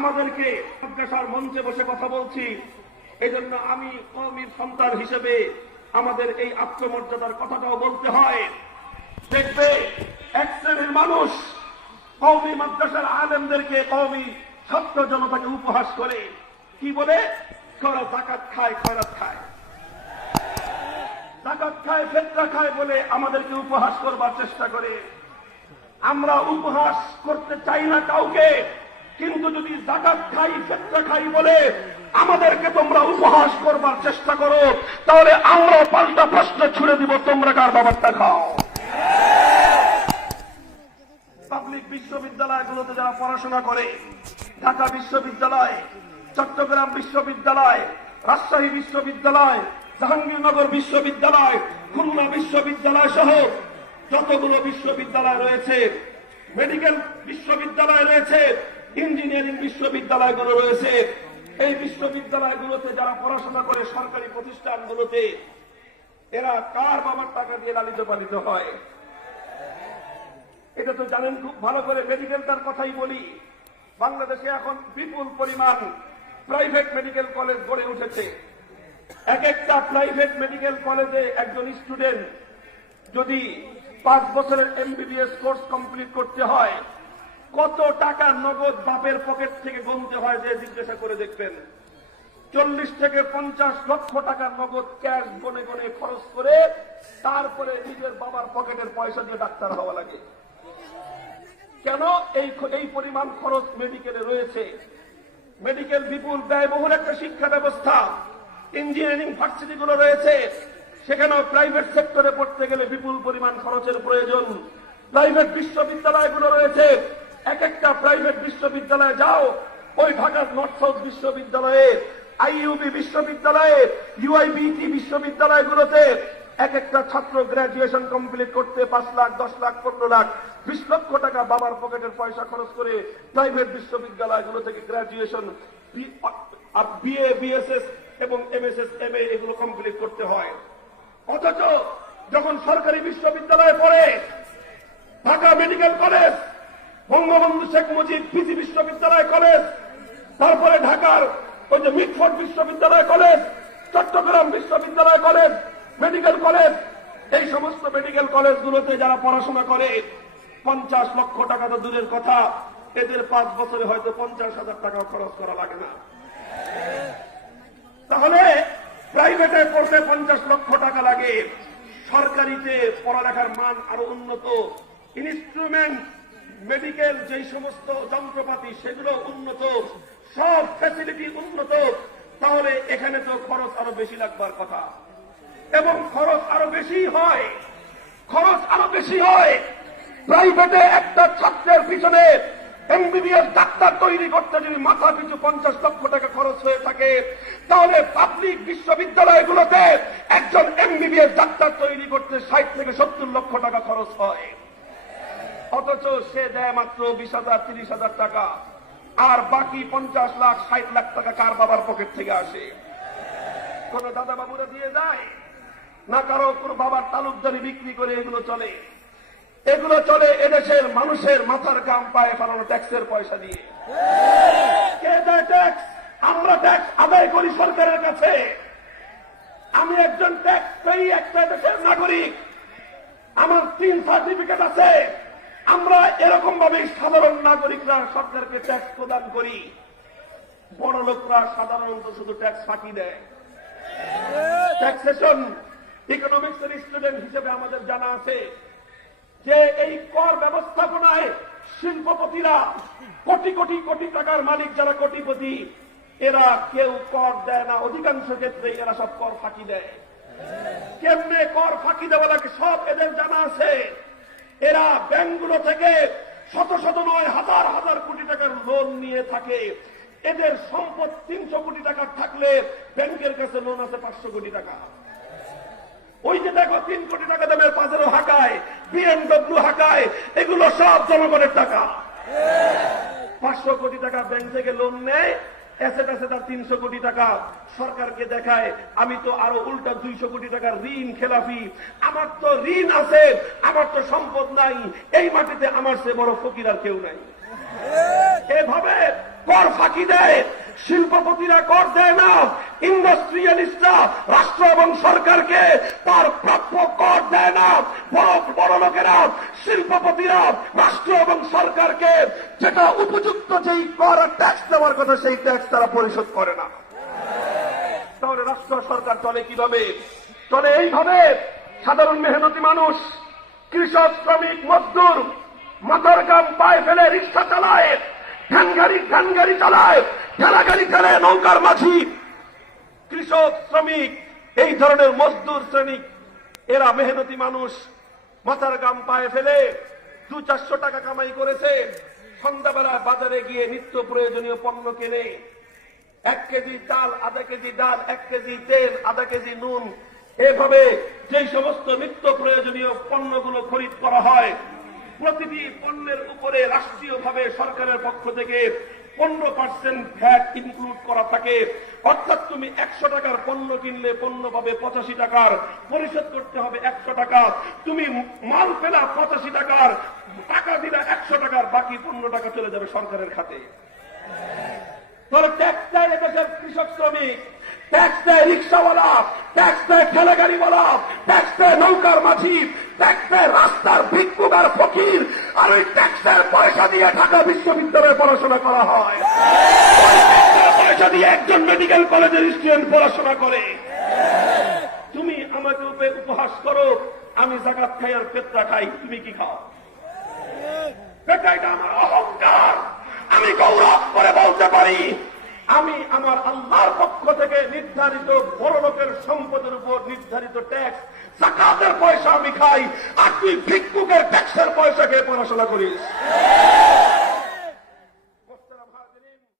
আমাদেরকে জিজ্ঞাসার মঞ্চে বসে কথা বলছি। এই জন্য আমি কওমির সন্তান হিসেবে আমাদের এই আত্মমর্যাদার কথাটাও বলতে হয়। দেখবে এক শ্রেণীর মানুষ কওমি মাদ্রাসার আলেমদেরকে, কওমি ছাত্র জনতাকে উপহাস করে, কি বলে? যাকাত খায়, খয়রাত খায়, যাকাত খায়, ফিতরা খায় বলে আমাদেরকে উপহাস করবার চেষ্টা করে। আমরা উপহাস করতে চাই না কাউকে, কিন্তু যদি যাকাত খাই, ফিতরা খাই বলে আমাদেরকে তোমরা উপহাস করবার চেষ্টা করো, তাহলে আমরা পাল্টা প্রশ্ন ছুড়ে দিব, তোমরা কার বাবারটা খাও? পাবলিক বিশ্ববিদ্যালয়গুলোতে যারা পড়াশোনা করে, ঢাকা বিশ্ববিদ্যালয়, চট্টগ্রাম বিশ্ববিদ্যালয়, রাজশাহী বিশ্ববিদ্যালয়, জাহাঙ্গীরনগর বিশ্ববিদ্যালয়, খুলনা বিশ্ববিদ্যালয় সহ যতগুলো বিশ্ববিদ্যালয় রয়েছে, মেডিকেল বিশ্ববিদ্যালয় রয়েছে, ইঞ্জিনিয়ারিং বিশ্ববিদ্যালয়গুলো রয়েছে, এই বিশ্ববিদ্যালয়গুলোতে যারা পড়াশোনা করে, সরকারি প্রতিষ্ঠানগুলোতে, এরা কার বাবার টাকা দিয়ে লালিত পালিত হয়? এটা তো জানেন খুব ভালো করে। মেডিকেলটার কথাই বলি, বাংলাদেশে এখন বিপুল পরিমাণ প্রাইভেট মেডিকেল কলেজ গড়ে উঠেছে। এক একটা প্রাইভেট মেডিকেল কলেজে একজন স্টুডেন্ট যদি 5 বছরের এমবিবিএস কোর্স কমপ্লিট করতে হয়, কত টাকা নগদ বাপের পকেট থেকে গুনতে হয় যে জিজ্ঞাসা করে দেখবেন। 40 থেকে 50 লক্ষ টাকা নগদ ক্যাশ গনে গনে খরচ করে তারপরে নিজের বাবার পকেটের পয়সা দিয়ে ডাক্তার হওয়া লাগে। কেন? এই পরিমাণ খরচ মেডিকেলে রয়েছে। মেডিকেল বিপুল ব্যয়বহুল একটা শিক্ষা ব্যবস্থা। ইঞ্জিনিয়ারিং ভার্সিটিগুলো রয়েছে, সেখানেও প্রাইভেট সেক্টরে পড়তে গেলে বিপুল পরিমাণ খরচের প্রয়োজন। প্রাইভেট বিশ্ববিদ্যালয়গুলো রয়েছে, এক একটা প্রাইভেট বিশ্ববিদ্যালয়ে যাও, ওই ঢাকার নর্থ সাউথ বিশ্ববিদ্যালয়ে, আইইউবি বিশ্ববিদ্যালয়ে, ইউআইবিটি বিশ্ববিদ্যালয়গুলোতে এক একটা ছাত্র গ্রাজুয়েশন কমপ্লিট করতে 5 লাখ, 10 লাখ, 15 লাখ, 20 লক্ষ টাকা বাবার পকেটের পয়সা খরচ করে প্রাইভেট বিশ্ববিদ্যালয়গুলো থেকে গ্রাজুয়েশন, বিএ, বিএসএস এবং এমএসএস, এমএ এগুলো কমপ্লিট করতে হয়। অথচ যখন সরকারি বিশ্ববিদ্যালয়ে পড়ে, Dhaka medical college, Bangabandhu Sheikh Mujib PG বিশ্ববিদ্যালয় কলেজ, তারপরে ঢাকার ওই যে মিটফোর্ড বিশ্ববিদ্যালয় কলেজ, চট্টগ্রাম বিশ্ববিদ্যালয় কলেজ, মেডিকেল কলেজ, এই সমস্ত মেডিকেল কলেজগুলোতে যারা পড়াশোনা করে 50 লক্ষ টাকা তো দূরের কথা, এদের 5 বছরে হয়তো 50,000 টাকা খরচ করা লাগে না। তাহলে প্রাইভেটে পড়তে 50 লক্ষ টাকা লাগে, সরকারিতে পড়ালেখার মান আরো উন্নত, ইনস্ট্রুমেন্ট, মেডিকেল যে সমস্ত যন্ত্রপাতি সেগুলো উন্নত, সব ফ্যাসিলিটি উন্নত, তাহলে এখানে তো খরচ আরো বেশি লাগবার কথা, এবং খরচ আরো বেশি হয়। খরচ আরো বেশি হয়। প্রাইভেটে একটা ছাত্রের পিছনে এমবিবিএস ডাক্তার তৈরি করতে যদি মাথা পিছু 50 লক্ষ টাকা খরচ হয়ে থাকে, তাহলে পাবলিক বিশ্ববিদ্যালয়গুলোতে একজন এমবিবিএস ডাক্তার তৈরি করতে 60 থেকে 70 লক্ষ টাকা খরচ হয়। অথচ সে দেয় মাত্র 20,000, 30,000 টাকা, আর বাকি 50 লাখ, 60 লাখ টাকা কার বাবার পকেট থেকে আসে? কোন দাদা বাবুরা দিয়ে যায় না, কারো কোন বাবার তালুকদারি বিক্রি করে এগুলো চলে। এগুলো চলে এদেশের মানুষের মাথার ঘাম পায়ে ফেলানো ট্যাক্সের পয়সা দিয়ে। কে দেয় ট্যাক্স? আমরা ট্যাক্স আদায় করি সরকারের কাছে। আমি একজন ট্যাক্স পেই, একটা দেশের নাগরিক, আমার 3 সার্টিফিকেট আছে। আমরা এরকম ভাবে সাধারণ নাগরিকরা সরকারকে ট্যাক্স প্রদান করি। বড় লোকরা সাধারণত শুধু ট্যাক্স ফাঁকি দেয়। ট্যাক্সেশন ইকোনমিক্সের স্টুডেন্ট হিসেবে আমাদের জানা আছে যে এই কর ব্যবস্থাপনায় শিল্পপতিরা, কোটি কোটি কোটি টাকার মালিক যারা কোটিপতি, এরা কেউ কর দেয় না। অধিকাংশ ক্ষেত্রে এরা সব কর ফাঁকি দেয়। কেমনে কর ফাঁকি দেওয়া লাগে সব এদের জানা আছে। এরা ব্যাংকগুলো থেকে শত শত নয়, হাজার হাজার কোটি টাকার লোন নিয়ে থাকে। এদের সম্পদ 300 কোটি টাকা থাকলে ব্যাংকের কাছে লোন আছে 500 কোটি টাকা। ওই যে দেখো 3 কোটি টাকা দামের পাজেরো হাঁকায়, বিএমডব্লিউ হাঁকায়, এগুলো সব জনগণের টাকা। 500 কোটি টাকা ব্যাংক থেকে লোন নেয়, অ্যাসেট আছে তার 300 কোটি টাকা, সরকারকে দেখায় আমি তো আরো উল্টা 200 কোটি টাকার ঋণ খেলাফি, আমার তো ঋণ আছে, আমার তো সম্পদ নাই, এই মাটিতে আমার চেয়ে বড় ফকির আর কেউ নাই। এভাবে কর ফাঁকি দেয়, শিল্পপতিরা কর দেয় না, ইন্ডাস্ট্রিয়ালিস্টরা রাষ্ট্র এবং সরকারকে তার প্রাপ্য কর দেয় না, বড় লোকেরা শিল্পপতিরা রাষ্ট্র এবং সরকারকে যেটা উপযুক্ত যেই কর ট্যাক্স দেওয়ার কথা সেই ট্যাক্স তারা পরিশোধ করে না। তাহলে রাষ্ট্র সরকার চলে কিভাবে? চলে এইভাবে, সাধারণ মেহনতি মানুষ, কৃষক, শ্রমিক, মজদুর মাথার ঘাম পায়ে ফেলে রিক্সা চালায়, ধ্যান গাড়ি চালায়, ঠেলা গাড়ি ঠেলে, নৌকার মাঝি, কৃষক, শ্রমিক, এই ধরনের মজদুর শ্রমিক, এরা মেহনতি মানুষ মাথার ঘাম পায়ে ফেলে 200-400 টাকা কামাই করেছে, সন্ধ্যাবেলা বাজারে গিয়ে নিত্য প্রয়োজনীয় পণ্য কেনে, 1 কেজি চাল, আধা কেজি ডাল, 1 কেজি তেল, আধা কেজি নুন, এভাবে যে সমস্ত নিত্য প্রয়োজনীয় পণ্যগুলো খরিদ করা হয়, প্রতিটি পণ্যের উপরে রাষ্ট্রীয়ভাবে সরকারের পক্ষ থেকে 15% ভ্যাট ইনক্লুড করা থাকে। অর্থাৎ তুমি 100 টাকার পণ্য কিনলে পণ্য পাবে 85 টাকার, পরিশোধ করতে হবে 100 টাকা। তুমি মাল পেলা 85 টাকার, টাকা দিলে 100 টাকার, বাকি 15 টাকা চলে যাবে সরকারের খাতে। তাহলে ট্যাক্স দেয় এদেশের কৃষক, শ্রমিক, ট্যাক্স দেয় রিক্সাওয়ালা, ট্যাক্স দেয় ঠেলাগাড়িওয়ালা, ট্যাক্স দেয় নৌকার মাঝি, ট্যাক্স দেয় রাস্তার ভিক্ষুক আর ফকির, আর ওই ট্যাক্সের পয়সা দিয়ে ঢাকা বিশ্ববিদ্যালয়ে পড়াশোনা করা হয়। ওই ট্যাক্সের পয়সা দিয়ে একজন মেডিকেল কলেজের স্টুডেন্ট পড়াশোনা করে। তুমি আমাকে উপহাস করো, আমি যাকাত খাই আর পেত্রা খাই, তুমি কি খাও? এটা আমার অহংকার। আমি গৌরব করে বলতে পারি, আমি আমার আল্লাহর পক্ষ থেকে নির্ধারিত বড় লোকের সম্পদের উপর নির্ধারিত ট্যাক্স, যাকাতের পয়সা আমি খাই, আর তুই ভিক্ষুকের ট্যাক্সের পয়সা খেয়ে পড়াশোনা করিস।